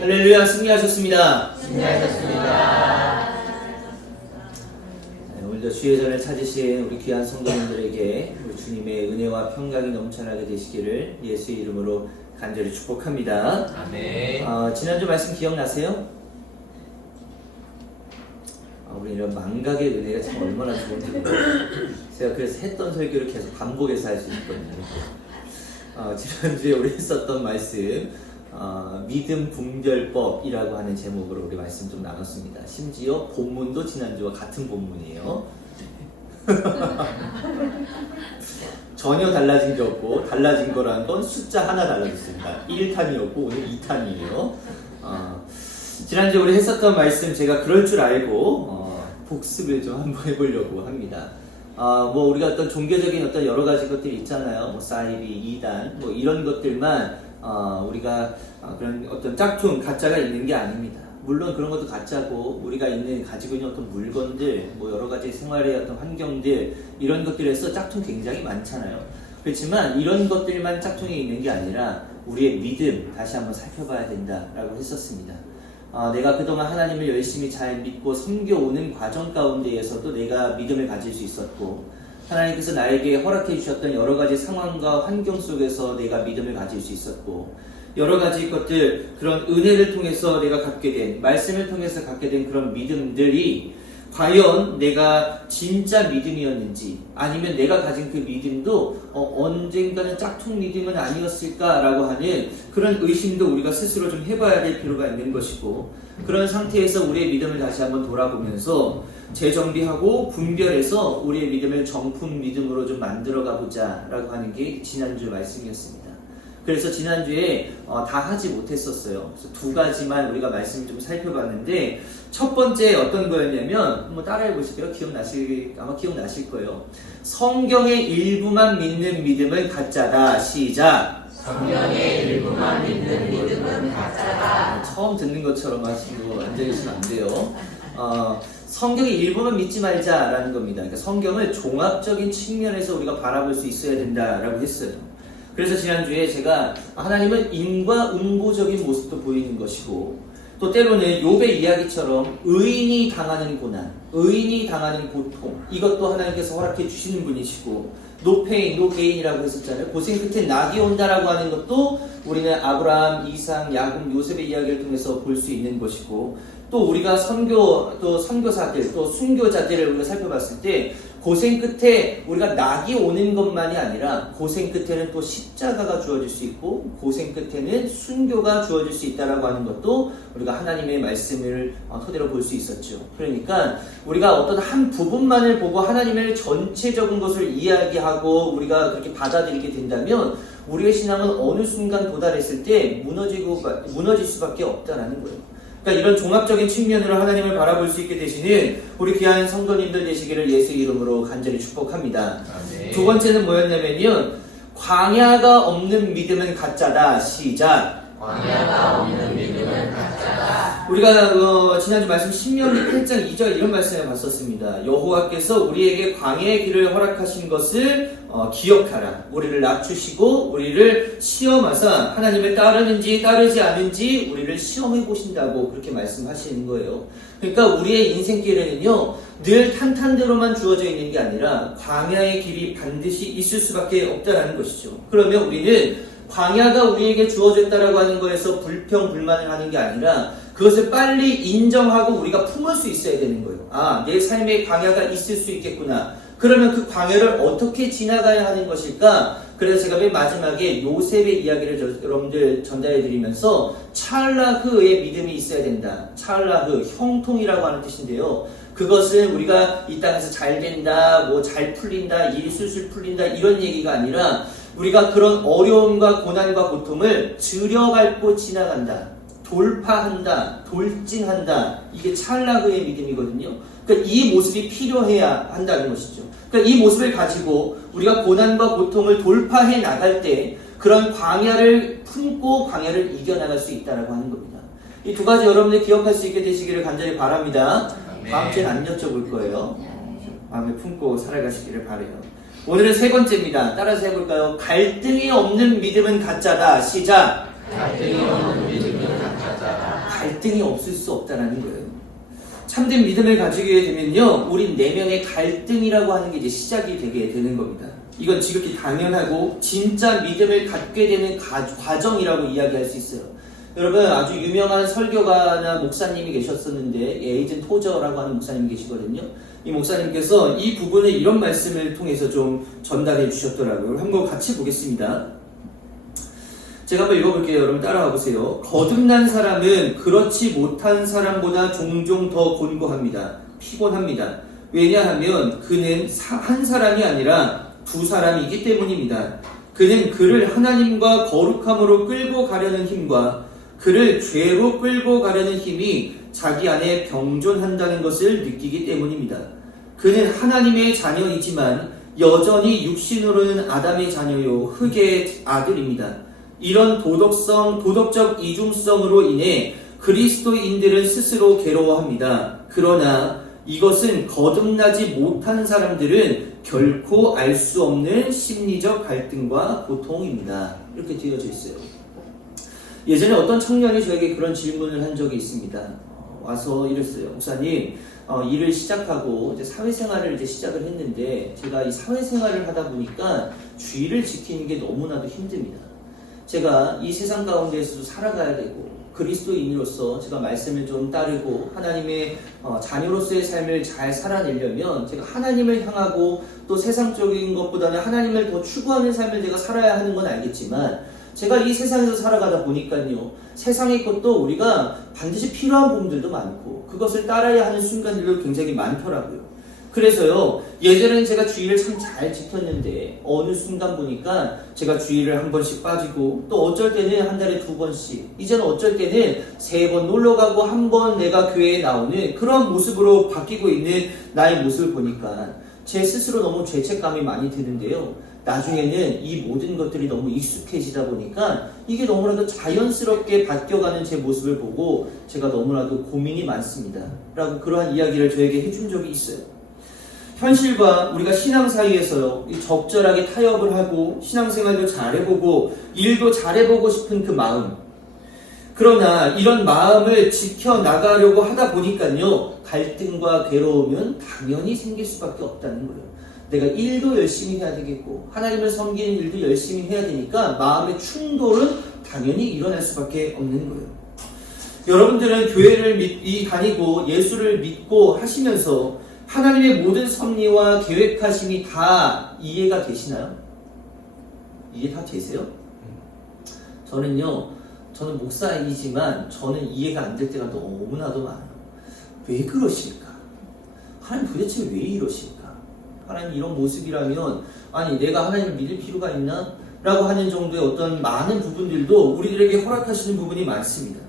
할렐루야, 승리하셨습니다. 승리하셨습니다. 오늘도 주의 전을 찾으신 우리 귀한 성도님들에게 우리 주님의 은혜와 평강이 넘쳐나게 되시기를 예수의 이름으로 간절히 축복합니다. 아멘. 지난주 말씀 기억나세요? 우리 이런 망각의 은혜가 참 얼마나 좋은지 몰라요. 제가 그래서 했던 설교를 계속 반복해서 할 수 있거든요. 지난주에 우리 했었던 말씀 믿음 분별법이라고 하는 제목으로 우리 말씀 좀 나눴습니다. 심지어 본문도 지난주와 같은 본문이에요. 전혀 달라진 게 없고 달라진 거라는 건 숫자 하나 달라졌습니다. 1탄이었고 오늘 2탄이에요. 지난주에 우리 했었던 말씀 제가 그럴 줄 알고 복습을 좀 한번 해보려고 합니다. 우리가 어떤 종교적인 어떤 여러 가지 것들이 있잖아요. 사이비, 이단, 이런 것들만 우리가 그런 어떤 짝퉁, 가짜가 있는 게 아닙니다. 물론 그런 것도 가짜고 우리가 가지고 있는 어떤 물건들, 여러 가지 생활의 어떤 환경들 이런 것들에서 짝퉁 굉장히 많잖아요. 그렇지만 이런 것들만 짝퉁이 있는 게 아니라 우리의 믿음 다시 한번 살펴봐야 된다라고 했었습니다. 내가 그동안 하나님을 열심히 잘 믿고 섬겨오는 과정 가운데에서도 내가 믿음을 가질 수 있었고 하나님께서 나에게 허락해 주셨던 여러 가지 상황과 환경 속에서 내가 믿음을 가질 수 있었고 여러 가지 것들, 그런 은혜를 통해서 내가 갖게 된, 말씀을 통해서 갖게 된 그런 믿음들이 과연 내가 진짜 믿음이었는지 아니면 내가 가진 그 믿음도 언젠가는 짝퉁 믿음은 아니었을까라고 하는 그런 의심도 우리가 스스로 좀 해봐야 될 필요가 있는 것이고 그런 상태에서 우리의 믿음을 다시 한번 돌아보면서 재정비하고 분별해서 우리의 믿음을 정품 믿음으로 좀 만들어가 보자 라고 하는 게 지난주 말씀이었습니다. 그래서 지난주에 다 하지 못했었어요. 그래서 두 가지만 우리가 말씀을 좀 살펴봤는데 첫 번째 어떤 거였냐면 한번 따라해 보실게요. 아마 기억나실 거예요. 성경의 일부만 믿는 믿음은 가짜다. 시작. 성경의 일부만 믿는 믿음은 가짜다. 처음 듣는 것처럼 하시고 앉아계시면 안 돼요. 성경의 일부만 믿지 말자라는 겁니다. 그러니까 성경을 종합적인 측면에서 우리가 바라볼 수 있어야 된다라고 했어요. 그래서 지난주에 제가 하나님은 인과 응보적인 모습도 보이는 것이고 또 때로는 욥의 이야기처럼 의인이 당하는 고난, 의인이 당하는 고통 이것도 하나님께서 허락해 주시는 분이시고 no pain, no gain이라고 했었잖아요. 고생 끝에 낙이 온다라고 하는 것도 우리는 아브라함, 이삭, 야곱, 요셉의 이야기를 통해서 볼 수 있는 것이고 또 우리가 선교사들, 또 순교자들을 우리가 살펴봤을 때 고생 끝에 우리가 낙이 오는 것만이 아니라 고생 끝에는 또 십자가가 주어질 수 있고 고생 끝에는 순교가 주어질 수 있다라고 하는 것도 우리가 하나님의 말씀을 토대로 볼 수 있었죠. 그러니까 우리가 어떤 한 부분만을 보고 하나님의 전체적인 것을 이야기하고 우리가 그렇게 받아들이게 된다면 우리의 신앙은 어느 순간 도달했을 때 무너질 수밖에 없다라는 거예요. 그러니까 이런 종합적인 측면으로 하나님을 바라볼 수 있게 되시는 우리 귀한 성도님들 되시기를 예수 이름으로 간절히 축복합니다. 아멘. 두 번째는 뭐였냐면요. 광야가 없는 믿음은 가짜다. 시작. 광야가 없는 믿음은 가짜다. 우리가 지난주 말씀 신명기 8장 2절 이런 말씀을 봤었습니다. 여호와께서 우리에게 광야의 길을 허락하신 것을 기억하라. 우리를 낮추시고 우리를 시험하사 하나님을 따르는지 따르지 않은지 우리를 시험해 보신다고 그렇게 말씀하시는 거예요. 그러니까 우리의 인생길에는요 늘 탄탄대로만 주어져 있는 게 아니라 광야의 길이 반드시 있을 수밖에 없다는 것이죠. 그러면 우리는 광야가 우리에게 주어졌다라고 하는 거에서 불평불만을 하는 게 아니라 그것을 빨리 인정하고 우리가 품을 수 있어야 되는 거예요. 내 삶에 광야가 있을 수 있겠구나. 그러면 그 광야를 어떻게 지나가야 하는 것일까? 그래서 제가 맨 마지막에 요셉의 이야기를 여러분들 전달해 드리면서 찰라흐의 믿음이 있어야 된다. 찰라흐, 형통이라고 하는 뜻인데요. 그것은 우리가 이 땅에서 잘 된다, 잘 풀린다, 일이 술술 풀린다 이런 얘기가 아니라 우리가 그런 어려움과 고난과 고통을 들여밟고 지나간다. 돌파한다, 돌진한다. 이게 찰나그의 믿음이거든요. 그러니까 이 모습이 필요해야 한다는 것이죠. 그러니까 이 모습을 가지고 우리가 고난과 고통을 돌파해 나갈 때 그런 광야를 품고 광야를 이겨나갈 수 있다는 겁니다. 이 두 가지 여러분들 기억할 수 있게 되시기를 간절히 바랍니다. 다음 주엔 안 여쭤볼 거예요. 마음에 품고 살아가시기를 바라요. 오늘은 세 번째입니다. 따라서 해볼까요? 갈등이 없는 믿음은 가짜다. 시작! 갈등이 없는 믿음은 가짜다. 갈등이 없을 수 없다는 거예요. 참된 믿음을 가지게 되면요, 우리 내면의 갈등이라고 하는 게 이제 시작이 되게 되는 겁니다. 이건 지극히 당연하고 진짜 믿음을 갖게 되는 과정이라고 이야기할 수 있어요. 여러분, 아주 유명한 설교가나 목사님이 계셨었는데, 에이든 토저라고 하는 목사님이 계시거든요. 이 목사님께서 이 부분을 이런 말씀을 통해서 좀 전달해 주셨더라고요. 한번 같이 보겠습니다. 제가 한번 읽어볼게요. 여러분 따라와 보세요. 거듭난 사람은 그렇지 못한 사람보다 종종 더 곤고합니다. 피곤합니다. 왜냐하면 그는 한 사람이 아니라 두 사람이기 때문입니다. 그는 그를 하나님과 거룩함으로 끌고 가려는 힘과 그를 죄로 끌고 가려는 힘이 자기 안에 병존한다는 것을 느끼기 때문입니다. 그는 하나님의 자녀이지만 여전히 육신으로는 아담의 자녀요 흙의 아들입니다. 이런 도덕적 이중성으로 인해 그리스도인들은 스스로 괴로워합니다. 그러나 이것은 거듭나지 못한 사람들은 결코 알 수 없는 심리적 갈등과 고통입니다. 이렇게 되어져 있어요. 예전에 어떤 청년이 저에게 그런 질문을 한 적이 있습니다. 와서 이랬어요. 목사님, 일을 시작하고 이제 사회생활을 이제 시작을 했는데 제가 이 사회생활을 하다 보니까 주의를 지키는 게 너무나도 힘듭니다. 제가 이 세상 가운데에서도 살아가야 되고 그리스도인으로서 제가 말씀을 좀 따르고 하나님의 자녀로서의 삶을 잘 살아내려면 제가 하나님을 향하고 또 세상적인 것보다는 하나님을 더 추구하는 삶을 제가 살아야 하는 건 알겠지만 제가 이 세상에서 살아가다 보니까요, 세상의 것도 우리가 반드시 필요한 부분들도 많고 그것을 따라야 하는 순간들도 굉장히 많더라고요. 그래서요, 예전에는 제가 주의를 참 잘 지켰는데 어느 순간 보니까 제가 주의를 한 번씩 빠지고 또 어쩔 때는 한 달에 2번씩, 이제는 어쩔 때는 3번 놀러가고 한 번 내가 교회에 나오는 그런 모습으로 바뀌고 있는 나의 모습을 보니까 제 스스로 너무 죄책감이 많이 드는데요. 나중에는 이 모든 것들이 너무 익숙해지다 보니까 이게 너무나도 자연스럽게 바뀌어가는 제 모습을 보고 제가 너무나도 고민이 많습니다. 라고 그러한 이야기를 저에게 해준 적이 있어요. 현실과 우리가 신앙 사이에서요, 적절하게 타협을 하고 신앙생활도 잘해보고 일도 잘해보고 싶은 그 마음, 그러나 이런 마음을 지켜나가려고 하다 보니까요, 갈등과 괴로움은 당연히 생길 수밖에 없다는 거예요. 내가 일도 열심히 해야 되겠고 하나님을 섬기는 일도 열심히 해야 되니까 마음의 충돌은 당연히 일어날 수밖에 없는 거예요. 여러분들은 교회를 다니고 예수를 믿고 하시면서 하나님의 모든 섭리와 계획하심이 다 이해가 되시나요? 이해 다 되세요? 저는 목사이지만 저는 이해가 안 될 때가 너무나도 많아요. 왜 그러실까? 하나님 도대체 왜 이러실까? 하나님 이런 모습이라면 아니 내가 하나님을 믿을 필요가 있나? 라고 하는 정도의 어떤 많은 부분들도 우리들에게 허락하시는 부분이 많습니다.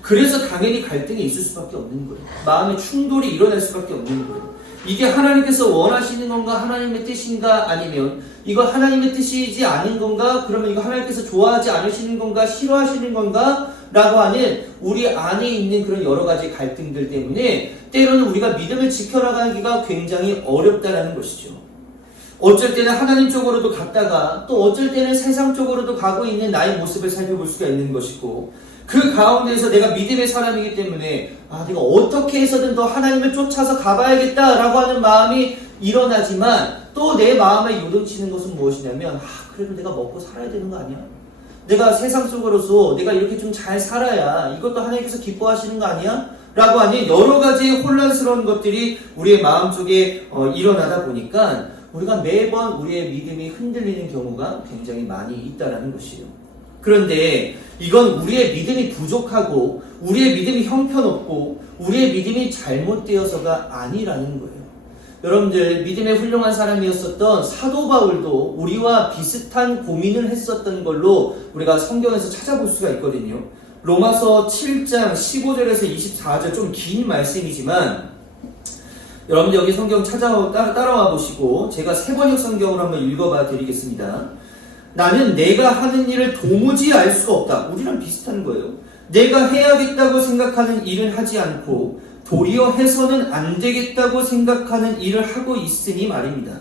그래서 당연히 갈등이 있을 수밖에 없는 거예요. 마음의 충돌이 일어날 수밖에 없는 거예요. 이게 하나님께서 원하시는 건가? 하나님의 뜻인가? 아니면 이거 하나님의 뜻이지 않은 건가? 그러면 이거 하나님께서 좋아하지 않으시는 건가? 싫어하시는 건가? 라고 하는 우리 안에 있는 그런 여러 가지 갈등들 때문에 때로는 우리가 믿음을 지켜나가기가 굉장히 어렵다는 것이죠. 어쩔 때는 하나님 쪽으로도 갔다가 또 어쩔 때는 세상 쪽으로도 가고 있는 나의 모습을 살펴볼 수가 있는 것이고, 그 가운데에서 내가 믿음의 사람이기 때문에 내가 어떻게 해서든 더 하나님을 쫓아서 가봐야겠다라고 하는 마음이 일어나지만 또 내 마음에 요동치는 것은 무엇이냐면 그래도 내가 먹고 살아야 되는 거 아니야? 내가 세상 속으로서 내가 이렇게 좀 잘 살아야 이것도 하나님께서 기뻐하시는 거 아니야? 라고 하는 여러 가지 혼란스러운 것들이 우리의 마음속에 일어나다 보니까 우리가 매번 우리의 믿음이 흔들리는 경우가 굉장히 많이 있다는 것이에요. 그런데 이건 우리의 믿음이 부족하고 우리의 믿음이 형편없고 우리의 믿음이 잘못되어서가 아니라는 거예요. 여러분들, 믿음의 훌륭한 사람이었었던 사도 바울도 우리와 비슷한 고민을 했었던 걸로 우리가 성경에서 찾아볼 수가 있거든요. 로마서 7장 15절에서 24절, 좀 긴 말씀이지만 여러분들 여기 성경 따라와 보시고 제가 세번역 성경으로 한번 읽어봐 드리겠습니다. 나는 내가 하는 일을 도무지 알 수가 없다. 우리랑 비슷한 거예요. 내가 해야겠다고 생각하는 일을 하지 않고 도리어 해서는 안 되겠다고 생각하는 일을 하고 있으니 말입니다.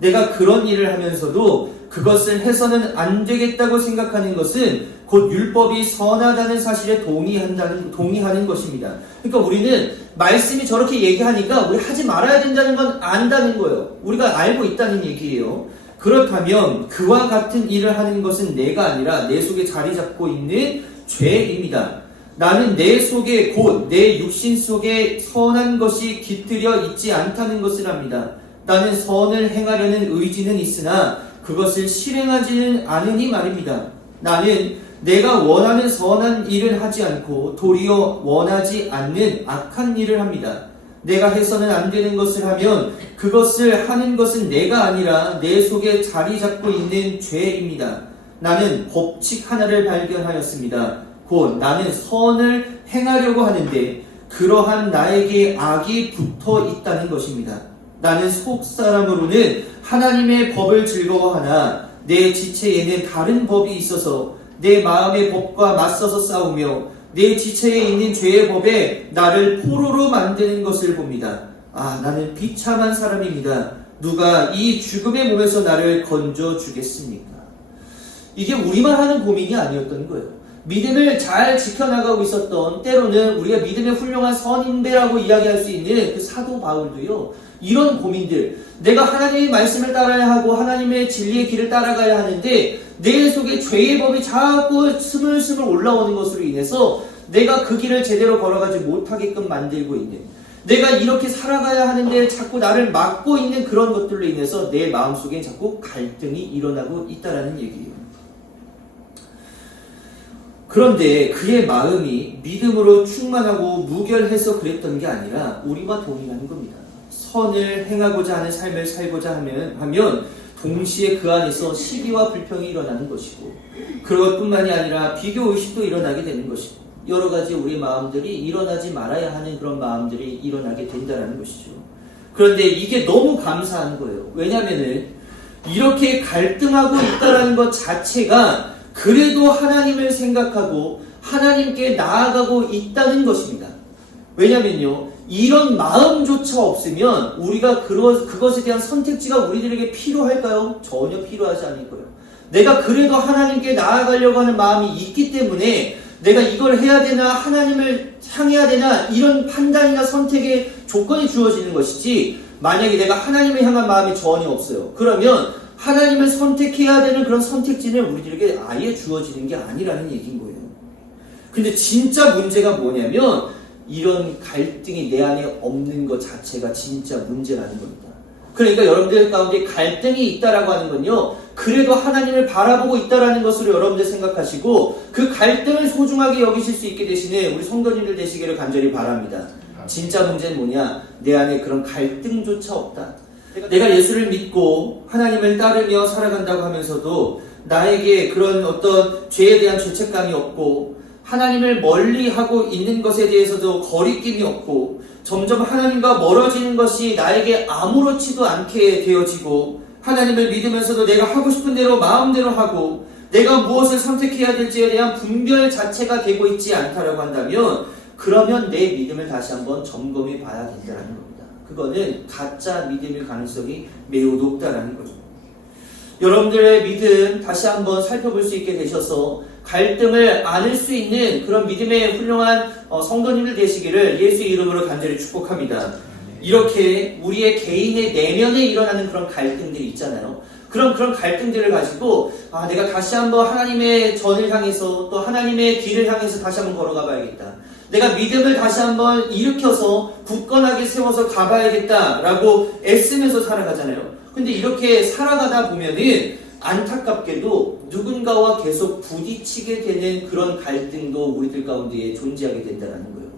내가 그런 일을 하면서도 그것을 해서는 안 되겠다고 생각하는 것은 곧 율법이 선하다는 사실에 동의하는 것입니다. 그러니까 우리는 말씀이 저렇게 얘기하니까 우리 하지 말아야 된다는 건 안다는 거예요. 우리가 알고 있다는 얘기예요. 그렇다면 그와 같은 일을 하는 것은 내가 아니라 내 속에 자리 잡고 있는 죄입니다. 나는 내 속에 곧 내 육신 속에 선한 것이 깃들여 있지 않다는 것을 압니다. 나는 선을 행하려는 의지는 있으나 그것을 실행하지는 않으니 말입니다. 나는 내가 원하는 선한 일을 하지 않고 도리어 원하지 않는 악한 일을 합니다. 내가 해서는 안 되는 것을 하면 그것을 하는 것은 내가 아니라 내 속에 자리 잡고 있는 죄입니다. 나는 법칙 하나를 발견하였습니다. 곧 나는 선을 행하려고 하는데 그러한 나에게 악이 붙어 있다는 것입니다. 나는 속사람으로는 하나님의 법을 즐거워하나 내 지체에는 다른 법이 있어서 내 마음의 법과 맞서서 싸우며 내 지체에 있는 죄의 법에 나를 포로로 만드는 것을 봅니다. 나는 비참한 사람입니다. 누가 이 죽음의 몸에서 나를 건져 주겠습니까? 이게 우리만 하는 고민이 아니었던 거예요. 믿음을 잘 지켜나가고 있었던, 때로는 우리가 믿음의 훌륭한 선인배라고 이야기할 수 있는 그 사도 바울도요, 이런 고민들, 내가 하나님의 말씀을 따라야 하고 하나님의 진리의 길을 따라가야 하는데 내 속에 죄의 법이 자꾸 스물스물 올라오는 것으로 인해서 내가 그 길을 제대로 걸어가지 못하게끔 만들고 있는, 내가 이렇게 살아가야 하는데 자꾸 나를 막고 있는 그런 것들로 인해서 내 마음속에 자꾸 갈등이 일어나고 있다라는 얘기예요. 그런데 그의 마음이 믿음으로 충만하고 무결해서 그랬던 게 아니라 우리와 동의하는 겁니다. 선을 행하고자 하는 삶을 살고자 하면 동시에 그 안에서 시기와 불평이 일어나는 것이고, 그것뿐만이 아니라 비교의식도 일어나게 되는 것이고, 여러 가지 우리 마음들이 일어나지 말아야 하는 그런 마음들이 일어나게 된다는 것이죠. 그런데 이게 너무 감사한 거예요. 왜냐하면은 이렇게 갈등하고 있다는 것 자체가 그래도 하나님을 생각하고 하나님께 나아가고 있다는 것입니다. 왜냐면요, 이런 마음조차 없으면 우리가 그것에 대한 선택지가 우리들에게 필요할까요? 전혀 필요하지 않을 거예요. 내가 그래도 하나님께 나아가려고 하는 마음이 있기 때문에 내가 이걸 해야 되나, 하나님을 향해야 되나, 이런 판단이나 선택의 조건이 주어지는 것이지, 만약에 내가 하나님을 향한 마음이 전혀 없어요. 그러면 하나님을 선택해야 되는 그런 선택지는 우리들에게 아예 주어지는 게 아니라는 얘기인 거예요. 근데 진짜 문제가 뭐냐면 이런 갈등이 내 안에 없는 것 자체가 진짜 문제라는 겁니다. 그러니까 여러분들 가운데 갈등이 있다라고 하는 건요, 그래도 하나님을 바라보고 있다라는 것으로 여러분들 생각하시고 그 갈등을 소중하게 여기실 수 있게 되시는 우리 성도님들 되시기를 간절히 바랍니다. 진짜 문제는 뭐냐? 내 안에 그런 갈등조차 없다. 내가 예수를 믿고 하나님을 따르며 살아간다고 하면서도 나에게 그런 어떤 죄에 대한 죄책감이 없고 하나님을 멀리하고 있는 것에 대해서도 거리낌이 없고 점점 하나님과 멀어지는 것이 나에게 아무렇지도 않게 되어지고 하나님을 믿으면서도 내가 하고 싶은 대로 마음대로 하고 내가 무엇을 선택해야 될지에 대한 분별 자체가 되고 있지 않다라고 한다면 그러면 내 믿음을 다시 한번 점검해 봐야 된다는 겁니다. 그거는 가짜 믿음일 가능성이 매우 높다라는 거죠. 여러분들의 믿음 다시 한번 살펴볼 수 있게 되셔서 갈등을 안을 수 있는 그런 믿음의 훌륭한 성도님들 되시기를 예수의 이름으로 간절히 축복합니다. 이렇게 우리의 개인의 내면에 일어나는 그런 갈등들이 있잖아요. 그런 갈등들을 가지고 내가 다시 한번 하나님의 전을 향해서 또 하나님의 길을 향해서 다시 한번 걸어가 봐야겠다. 내가 믿음을 다시 한번 일으켜서 굳건하게 세워서 가봐야겠다라고 애쓰면서 살아가잖아요. 근데 이렇게 살아가다 보면은 안타깝게도 누군가와 계속 부딪히게 되는 그런 갈등도 우리들 가운데에 존재하게 된다는 거예요.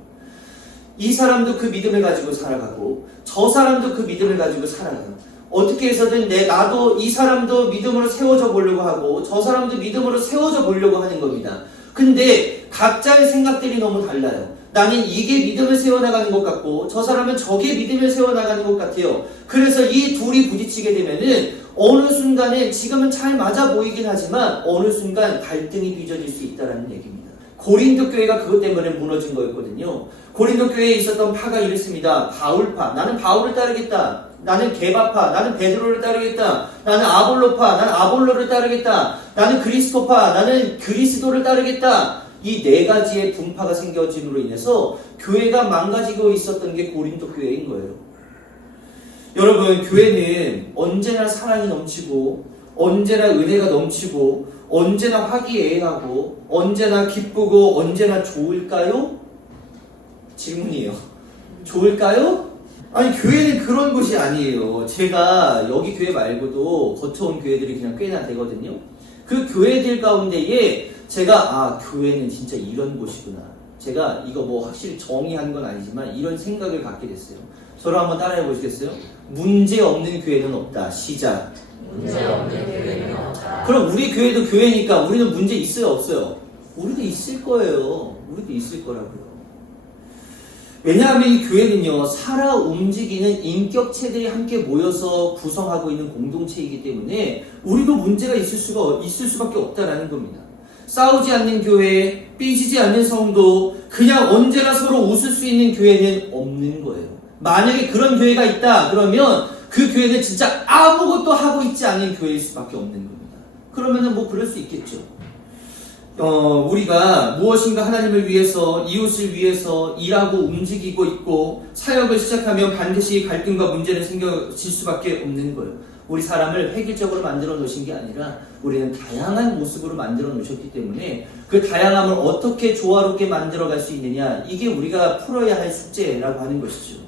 이 사람도 그 믿음을 가지고 살아가고 저 사람도 그 믿음을 가지고 살아가요. 어떻게 해서든 나도 이 사람도 믿음으로 세워져 보려고 하고 저 사람도 믿음으로 세워져 보려고 하는 겁니다. 근데 각자의 생각들이 너무 달라요. 나는 이게 믿음을 세워나가는 것 같고 저 사람은 저게 믿음을 세워나가는 것 같아요. 그래서 이 둘이 부딪히게 되면은 어느 순간에 지금은 잘 맞아 보이긴 하지만 어느 순간 갈등이 빚어질 수 있다는 얘기입니다. 고린도 교회가 그것 때문에 무너진 거였거든요. 고린도 교회에 있었던 파가 이랬습니다. 바울파. 나는 바울을 따르겠다. 나는 개바파, 나는 베드로를 따르겠다. 나는 아볼로파, 나는 아볼로를 따르겠다. 나는 그리스도파, 나는 그리스도를 따르겠다. 이 네 가지의 분파가 생겨짐으로 인해서 교회가 망가지고 있었던 게 고린도 교회인 거예요. 여러분, 교회는 언제나 사랑이 넘치고 언제나 은혜가 넘치고 언제나 화기애애하고 언제나 기쁘고 언제나 좋을까요? 질문이에요. 좋을까요? 아니, 교회는 그런 곳이 아니에요. 제가 여기 교회 말고도 거쳐온 교회들이 그냥 꽤나 되거든요. 그 교회들 가운데에 제가 교회는 진짜 이런 곳이구나. 제가 이거 뭐 확실히 정의한 건 아니지만 이런 생각을 갖게 됐어요. 저를 한번 따라해 보시겠어요? 문제 없는 교회는 없다. 시작. 문제 없는 교회는 없다. 그럼 우리 교회도 교회니까 우리는 문제 있어요, 없어요? 우리도 있을 거예요. 우리도 있을 거라고요. 왜냐하면 이 교회는요, 살아 움직이는 인격체들이 함께 모여서 구성하고 있는 공동체이기 때문에 우리도 문제가 있을 수밖에 없다라는 겁니다. 싸우지 않는 교회, 삐지지 않는 성도, 그냥 언제나 서로 웃을 수 있는 교회는 없는 거예요. 만약에 그런 교회가 있다 그러면 그 교회는 진짜 아무것도 하고 있지 않은 교회일 수밖에 없는 겁니다. 그러면은 뭐 그럴 수 있겠죠. 우리가 무엇인가 하나님을 위해서, 이웃을 위해서 일하고 움직이고 있고 사역을 시작하면 반드시 갈등과 문제는 생겨질 수밖에 없는 거예요. 우리 사람을 획일적으로 만들어 놓으신 게 아니라 우리는 다양한 모습으로 만들어 놓으셨기 때문에 그 다양함을 어떻게 조화롭게 만들어 갈 수 있느냐, 이게 우리가 풀어야 할 숙제라고 하는 것이죠.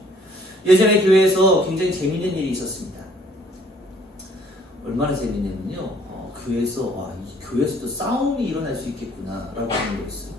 예전에 교회에서 굉장히 재미있는 일이 있었습니다. 얼마나 재미있냐면요, 교회에서 이 교회에서도 싸움이 일어날 수 있겠구나 라고 하는 거였어요.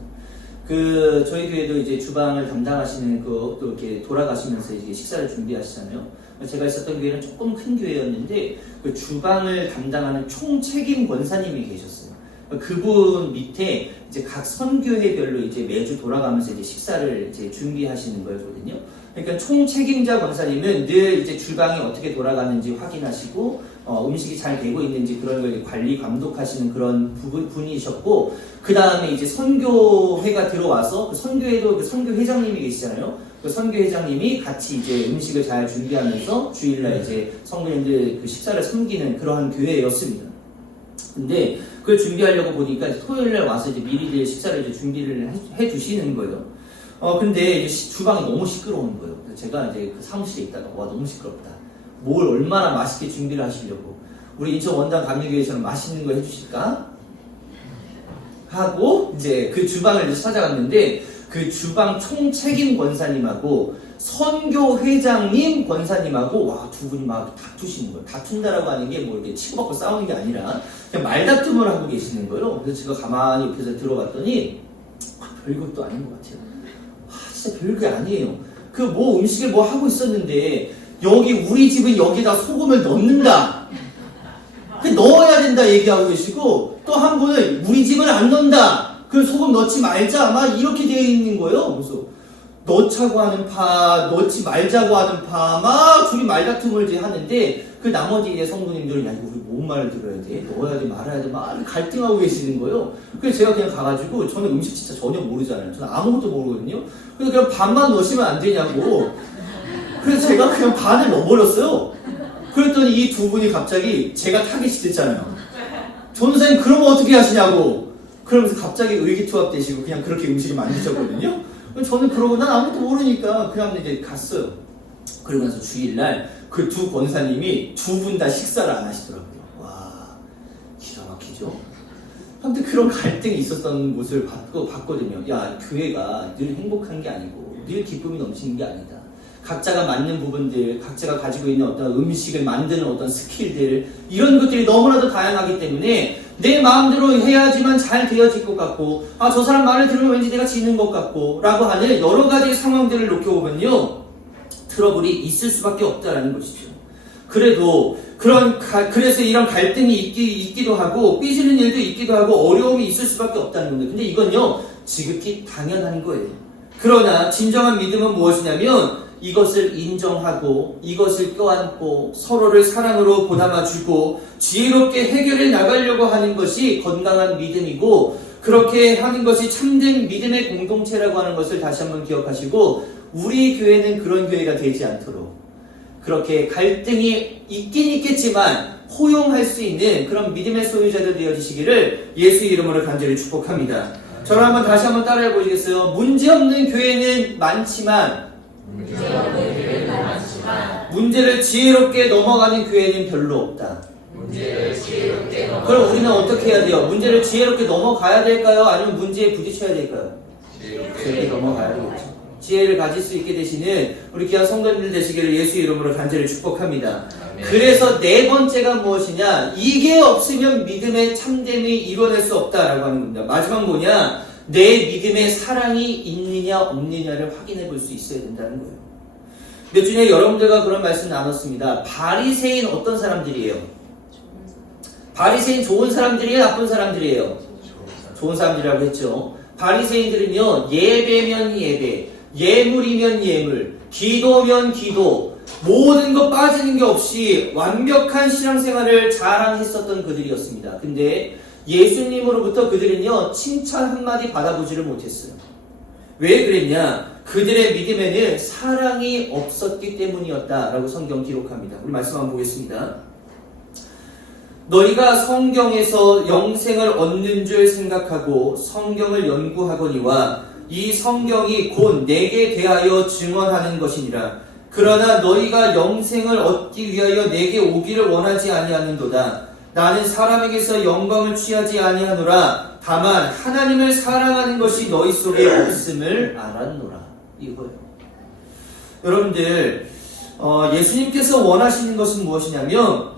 저희 교회도 이제 주방을 담당하시는 또 이렇게 돌아가시면서 이제 식사를 준비하시잖아요. 제가 있었던 교회는 조금 큰 교회였는데 그 주방을 담당하는 총책임 권사님이 계셨어요. 그분 밑에 이제 각 선교회별로 이제 매주 돌아가면서 이제 식사를 이제 준비하시는 거였거든요. 그러니까 총책임자 권사님은 늘 이제 주방이 어떻게 돌아가는지 확인하시고 음식이 잘 되고 있는지 그런 걸 관리 감독하시는 그런 분이셨고, 그 다음에 이제 선교회가 들어와서 그 선교회도 그 선교회장님이 계시잖아요. 그 선교회장님이 같이 이제 음식을 잘 준비하면서 주일날 이제 성도님들 그 식사를 섬기는 그러한 교회였습니다. 근데 그걸 준비하려고 보니까 토요일날 와서 이제 미리 식사를 이제 준비를 해 주시는 거예요. 근데 이제 주방이 너무 시끄러운 거예요. 그래서 제가 이제 그 사무실에 있다가 너무 시끄럽다. 뭘 얼마나 맛있게 준비를 하시려고, 우리 인천 원당 감리교회처럼 맛있는 거 해주실까? 하고 이제 그 주방을 이제 찾아갔는데 그 주방 총책임 권사님하고 선교회장님 권사님하고 두 분이 막 다투시는 거예요. 다툰다라고 하는 게 뭐 이렇게 치고받고 싸우는 게 아니라 그냥 말다툼을 하고 계시는 거예요. 그래서 제가 가만히 옆에서 들어봤더니 별것도 아닌 것 같아요. 진짜 별게 아니에요. 그 뭐 음식을 뭐 하고 있었는데 여기 우리 집은 여기다 소금을 넣는다. 그 넣어야 된다 얘기하고 계시고, 또 한 분은 우리 집은 안 넣는다. 그 소금 넣지 말자. 막 이렇게 되어 있는 거예요. 그래서 넣자고 하는 파, 넣지 말자고 하는 파, 막 둘이 말다툼을 이제 하는데 그 나머지 이제 성도님들은 야, 이거 우리 뭔 말을 들어야 돼? 넣어야 돼? 말아야 돼? 막 갈등하고 계시는 거예요. 그래서 제가 그냥 가가지고, 저는 음식 진짜 전혀 모르잖아요. 저는 아무것도 모르거든요. 그래서 그냥 반만 넣으시면 안 되냐고. 그래서 제가 그냥 반을 넣어버렸어요. 그랬더니 이 두 분이 갑자기 제가 타깃이 됐잖아요. 전도사님 그러면 어떻게 하시냐고. 그러면서 갑자기 의기투합되시고 그냥 그렇게 음식을 만드셨거든요. 저는 그러고 난 아무것도 모르니까 그냥 이제 갔어요. 그러고 나서 주일날 그 두 권사님이 두 분 다 식사를 안 하시더라고요. 와, 기가 막히죠? 아무튼 그런 갈등이 있었던 모습을 봤거든요. 야, 교회가 늘 행복한 게 아니고 늘 기쁨이 넘치는 게 아니다. 각자가 맞는 부분들, 각자가 가지고 있는 어떤 음식을 만드는 어떤 스킬들, 이런 것들이 너무나도 다양하기 때문에 내 마음대로 해야지만 잘 되어질 것 같고, 저 사람 말을 들으면 왠지 내가 지는 것 같고 라고 하는 여러 가지 상황들을 놓고 보면요, 트러블이 있을 수밖에 없다라는 것이죠. 그래서 이런 갈등이 있기도 하고 삐지는 일도 있기도 하고 어려움이 있을 수밖에 없다는 겁니다. 근데 이건요, 지극히 당연한 거예요. 그러나 진정한 믿음은 무엇이냐면 이것을 인정하고 이것을 껴안고 서로를 사랑으로 보담아주고 지혜롭게 해결해 나가려고 하는 것이 건강한 믿음이고, 그렇게 하는 것이 참된 믿음의 공동체라고 하는 것을 다시 한번 기억하시고, 우리 교회는 그런 교회가 되지 않도록 그렇게 갈등이 있긴 있겠지만 호용할 수 있는 그런 믿음의 소유자들 되어지시기를 예수 이름으로 간절히 축복합니다. 저를 다시 한번 따라해 보시겠어요? 문제없는 교회는 많지만 문제를 지혜롭게 넘어가는 교회는 별로 없다. 그럼 우리는 어떻게 해야 돼요? 문제를 지혜롭게 넘어가야 될까요? 아니면 문제에 부딪혀야 될까요? 지혜롭게 넘어가야 되겠죠. 지혜를 가질 수 있게 되시는 우리 귀한 성도님들 되시기를 예수 이름으로 간절히 축복합니다. 그래서 네 번째가 무엇이냐? 이게 없으면 믿음의 참됨이 이루어낼 수 없다라고 하는 겁니다. 마지막 뭐냐? 내 믿음에 사랑이 있느냐 없느냐를 확인해 볼 수 있어야 된다는 거예요. 몇 주 전에 여러분들과 그런 말씀 나눴습니다. 바리새인 어떤 사람들이에요? 바리새인 좋은 사람들이에요? 나쁜 사람들이에요? 좋은 사람들이라고 했죠. 바리새인들은요, 예배면 예배, 예물이면 예물, 기도면 기도, 모든 것 빠지는 게 없이 완벽한 신앙생활을 자랑했었던 그들이었습니다. 근데 예수님으로부터 그들은요, 칭찬 한마디 받아보지를 못했어요. 왜 그랬냐? 그들의 믿음에는 사랑이 없었기 때문이었다라고 성경 기록합니다. 우리 말씀 한번 보겠습니다. 너희가 성경에서 영생을 얻는 줄 생각하고 성경을 연구하거니와 이 성경이 곧 내게 대하여 증언하는 것이니라. 그러나 너희가 영생을 얻기 위하여 내게 오기를 원하지 아니하는도다. 나는 사람에게서 영광을 취하지 아니하노라. 다만 하나님을 사랑하는 것이 너희 속에 없음을 알았노라. 이거예요. 여러분들, 예수님께서 원하시는 것은 무엇이냐면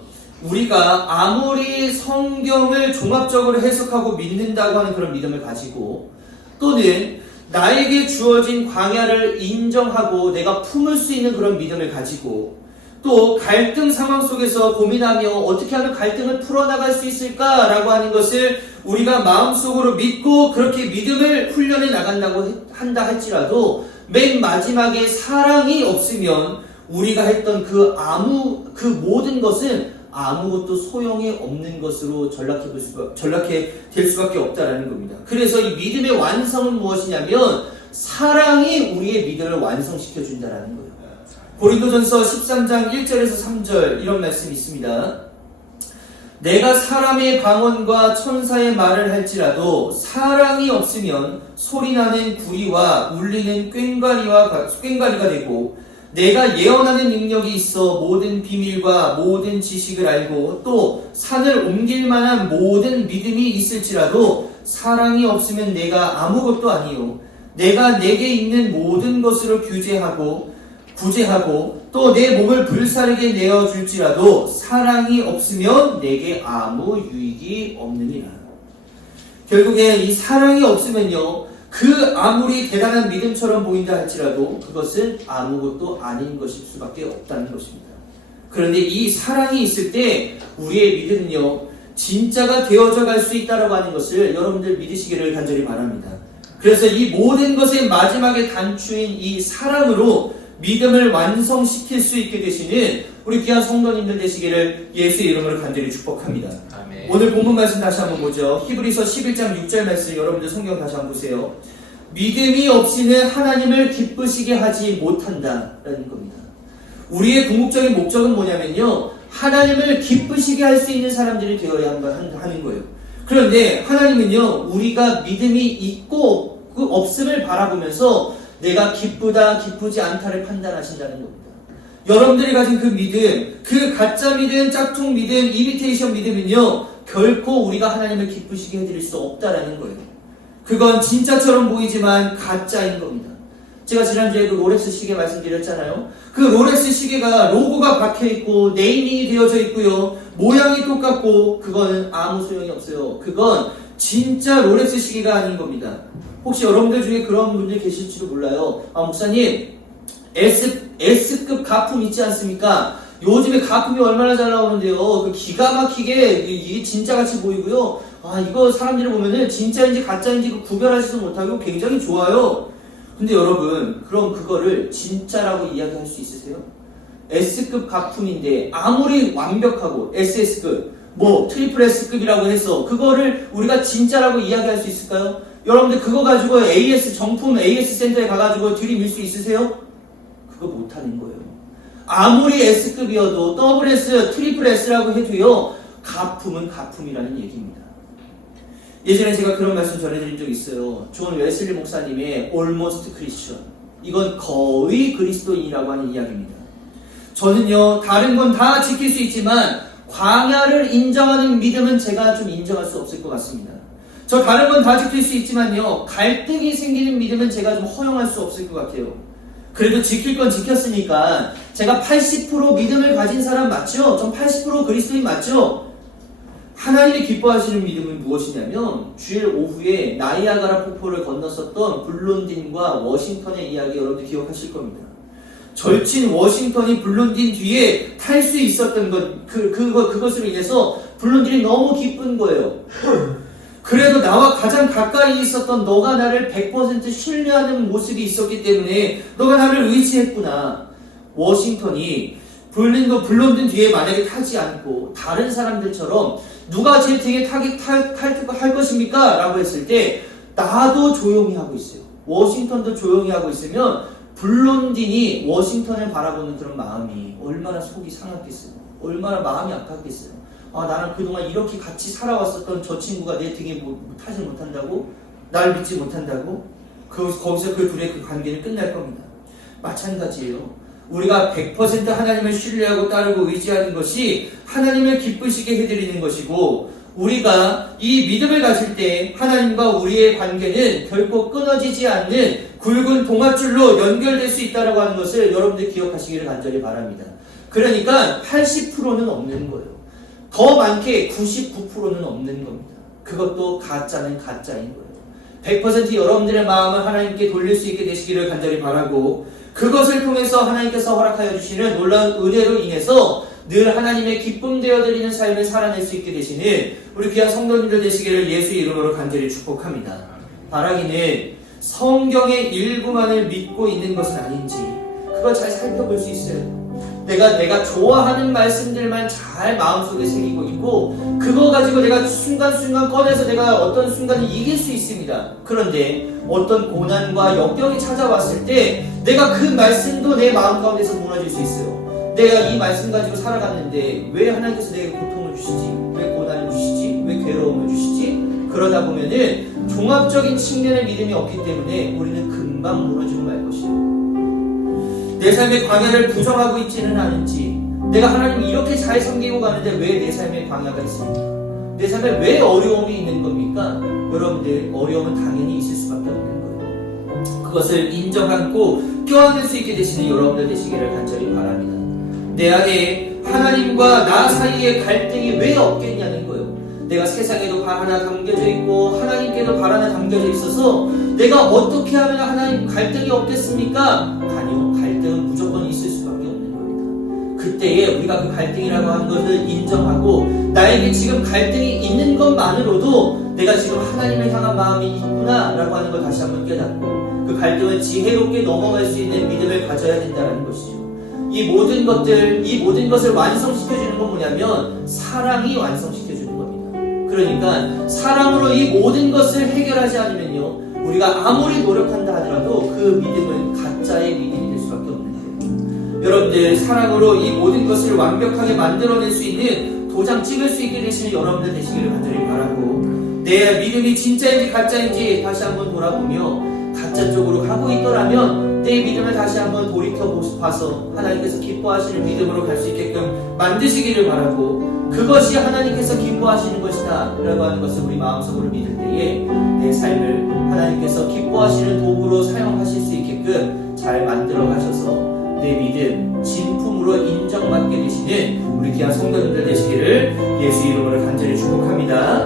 우리가 아무리 성경을 종합적으로 해석하고 믿는다고 하는 그런 믿음을 가지고 또는 나에게 주어진 광야를 인정하고 내가 품을 수 있는 그런 믿음을 가지고 또 갈등 상황 속에서 고민하며 어떻게 하면 갈등을 풀어나갈 수 있을까라고 하는 것을 우리가 마음속으로 믿고 그렇게 믿음을 훈련해 나간다고 한다 할지라도 맨 마지막에 사랑이 없으면 우리가 했던 그 모든 것은 아무것도 소용이 없는 것으로 전락해 될 수밖에 없다라는 겁니다. 그래서 이 믿음의 완성은 무엇이냐면 사랑이 우리의 믿음을 완성시켜 준다라는 거예요. 고린도전서 13장 1절에서 3절 이런 말씀이 있습니다. 내가 사람의 방언과 천사의 말을 할지라도 사랑이 없으면 소리나는 구리와 울리는 꽹과리가 되고 내가 예언하는 능력이 있어 모든 비밀과 모든 지식을 알고 또 산을 옮길 만한 모든 믿음이 있을지라도 사랑이 없으면 내가 아무것도 아니요 내가 내게 있는 모든 것으로 구제하고 또 내 몸을 불사르게 내어줄지라도 사랑이 없으면 내게 아무 유익이 없느니라. 결국에 이 사랑이 없으면요 그 아무리 대단한 믿음처럼 보인다 할지라도 그것은 아무것도 아닌 것일 수밖에 없다는 것입니다. 그런데 이 사랑이 있을 때 우리의 믿음은요 진짜가 되어져 갈 수 있다고 하는 것을 여러분들 믿으시기를 간절히 바랍니다. 그래서 이 모든 것의 마지막에 단추인 이 사랑으로 믿음을 완성시킬 수 있게 되시는 우리 귀한 성도님들 되시기를 예수의 이름으로 간절히 축복합니다. 아멘. 오늘 본문 말씀 다시 한번 보죠. 히브리서 11장 6절 말씀 여러분들 성경 다시 한번 보세요. 믿음이 없이는 하나님을 기쁘시게 하지 못한다라는 겁니다. 우리의 궁극적인 목적은 뭐냐면요 하나님을 기쁘시게 할 수 있는 사람들이 되어야 하는 거예요. 그런데 하나님은요 우리가 믿음이 있고 그 없음을 바라보면서 내가 기쁘다 기쁘지 않다를 판단하신다는 겁니다. 여러분들이 가진 그 믿음, 그 가짜 믿음, 짝퉁 믿음, 이미테이션 믿음은요 결코 우리가 하나님을 기쁘시게 해드릴 수 없다라는 거예요. 그건 진짜처럼 보이지만 가짜인 겁니다. 제가 지난주에 그 롤렉스 시계 말씀드렸잖아요. 그 롤렉스 시계가 로고가 박혀있고 네이밍이 되어져 있고요 모양이 똑같고 그건 아무 소용이 없어요. 그건 진짜 롤렉스 시계가 아닌 겁니다. 혹시 여러분들 중에 그런 분들 계실지도 몰라요. 목사님 S급 가품 있지 않습니까? 요즘에 가품이 얼마나 잘 나오는데요. 기가 막히게 이게 진짜같이 보이고요. 이거 사람들이 보면은 진짜인지 가짜인지 구별하지도 못하고 굉장히 좋아요. 근데 여러분 그럼 그거를 진짜라고 이야기할 수 있으세요? S급 가품인데 아무리 완벽하고 SS급 트리플 S급이라고 해서 그거를 우리가 진짜라고 이야기할 수 있을까요? 여러분들 그거 가지고 정품 AS 센터에 가가지고 들이밀 수 있으세요? 그거 못하는 거예요. 아무리 S급이어도 더블 S, 트리플 S라고 해도요, 가품은 가품이라는 얘기입니다. 예전에 제가 그런 말씀 전해드린 적 있어요. 존 웨슬리 목사님의 Almost Christian. 이건 거의 그리스도인이라고 하는 이야기입니다. 저는요, 다른 건 다 지킬 수 있지만 광야를 인정하는 믿음은 제가 좀 인정할 수 없을 것 같습니다. 저 다른 건 다 지킬 수 있지만요, 갈등이 생기는 믿음은 제가 좀 허용할 수 없을 것 같아요. 그래도 지킬 건 지켰으니까 제가 80% 믿음을 가진 사람 맞죠? 전 80% 그리스도인 맞죠? 하나님이 기뻐하시는 믿음은 무엇이냐면 주일 오후에 나이아가라 폭포를 건넜었던 블론딘과 워싱턴의 이야기 여러분들 기억하실 겁니다. 절친 워싱턴이 블론딘 뒤에 탈 수 있었던 것, 그것으로 인해서 블론딘이 너무 기쁜 거예요. 그래도 나와 가장 가까이 있었던 너가 나를 100% 신뢰하는 모습이 있었기 때문에 너가 나를 의지했구나. 워싱턴이 블론딘 뒤에 만약에 타지 않고 다른 사람들처럼 누가 제 등에 탈 것입니까? 라고 했을 때 나도 조용히 하고 있어요. 워싱턴도 조용히 하고 있으면 블론딘이 워싱턴을 바라보는 그런 마음이 얼마나 속이 상했겠어요. 얼마나 마음이 아팠겠어요. 아, 나는 그동안 이렇게 같이 살아왔었던 저 친구가 내 등에 타지 못한다고? 날 믿지 못한다고? 거기서 그 둘의 그 관계는 끝날 겁니다. 마찬가지예요. 우리가 100% 하나님을 신뢰하고 따르고 의지하는 것이 하나님을 기쁘시게 해드리는 것이고, 우리가 이 믿음을 가질 때 하나님과 우리의 관계는 결코 끊어지지 않는 굵은 동아줄로 연결될 수 있다고 하는 것을 여러분들 기억하시기를 간절히 바랍니다. 그러니까 80%는 없는 거예요. 더 많게 99%는 없는 겁니다. 그것도 가짜는 가짜인 거예요. 100% 여러분들의 마음을 하나님께 돌릴 수 있게 되시기를 간절히 바라고, 그것을 통해서 하나님께서 허락하여 주시는 놀라운 은혜로 인해서 늘 하나님의 기쁨 되어드리는 삶을 살아낼 수 있게 되시는 우리 귀한 성도님들 되시기를 예수 이름으로 간절히 축복합니다. 바라기는 성경의 일부만을 믿고 있는 것은 아닌지 그걸 잘 살펴볼 수 있어요. 내가 좋아하는 말씀들만 잘 마음속에 새기고 있고 그거 가지고 내가 순간순간 꺼내서 내가 어떤 순간을 이길 수 있습니다. 그런데 어떤 고난과 역경이 찾아왔을 때 내가 그 말씀도 내 마음 가운데서 무너질 수 있어요. 내가 이 말씀 가지고 살아갔는데 왜 하나님께서 내게 고통을 주시지? 왜 고난을 주시지? 왜 괴로움을 주시지? 그러다 보면은 종합적인 측면의 믿음이 없기 때문에 우리는 금방 무너지고 말 것이에요. 내 삶의 광야를 부정하고 있지는 않은지, 내가 하나님 이렇게 잘 섬기고 가는데 왜 내 삶에 광야가 있습니까? 내 삶에 왜 어려움이 있는 겁니까? 여러분들, 어려움은 당연히 있을 수밖에 없는 거예요. 그것을 인정하고 껴안을 수 있게 되시는 여러분들 되시기를 간절히 바랍니다. 내 안에 하나님과 나 사이에 갈등이 왜 없겠냐는 거예요. 내가 세상에도 발 하나 담겨져 있고 하나님께도 발 하나 담겨져 있어서 내가 어떻게 하면 하나님 갈등이 없겠습니까? 아니요, 갈등은 무조건 있을 수밖에 없는 겁니다. 그때에 우리가 그 갈등이라고 하는 것을 인정하고 나에게 지금 갈등이 있는 것만으로도 내가 지금 하나님을 향한 마음이 있구나 라고 하는 걸 다시 한번 깨닫고 그 갈등을 지혜롭게 넘어갈 수 있는 믿음을 가져야 된다는 것이죠. 이 모든 것을 완성시켜주는 건 뭐냐면 사랑이 완성시켜주는 겁니다. 그러니까 사랑으로 이 모든 것을 해결하지 않으면요, 우리가 아무리 노력한다 하더라도 그 믿음은 가짜의 믿음이 될 수밖에 없는 거예요. 여러분들, 사랑으로 이 모든 것을 완벽하게 만들어낼 수 있는 도장 찍을 수 있게 되시는 여러분들 되시기를 간절히 바라고, 내 믿음이 진짜인지 가짜인지 다시 한번 돌아보며 가짜 쪽으로 가고 있더라면 내 믿음을 다시 한번 돌이켜 봐서 하나님께서 기뻐하시는 믿음으로 갈 수 있게끔 만드시기를 바라고, 그것이 하나님께서 기뻐하시는 것이다 라고 하는 것을 우리 마음속으로 믿을 때에 내 삶을 하나님께서 기뻐하시는 도구로 사용하실 수 있게끔 잘 만들어 가셔서 내 믿음 진품으로 인정받게 되시는 우리 귀한 성도님들 되시기를 예수 이름으로 간절히 축복합니다.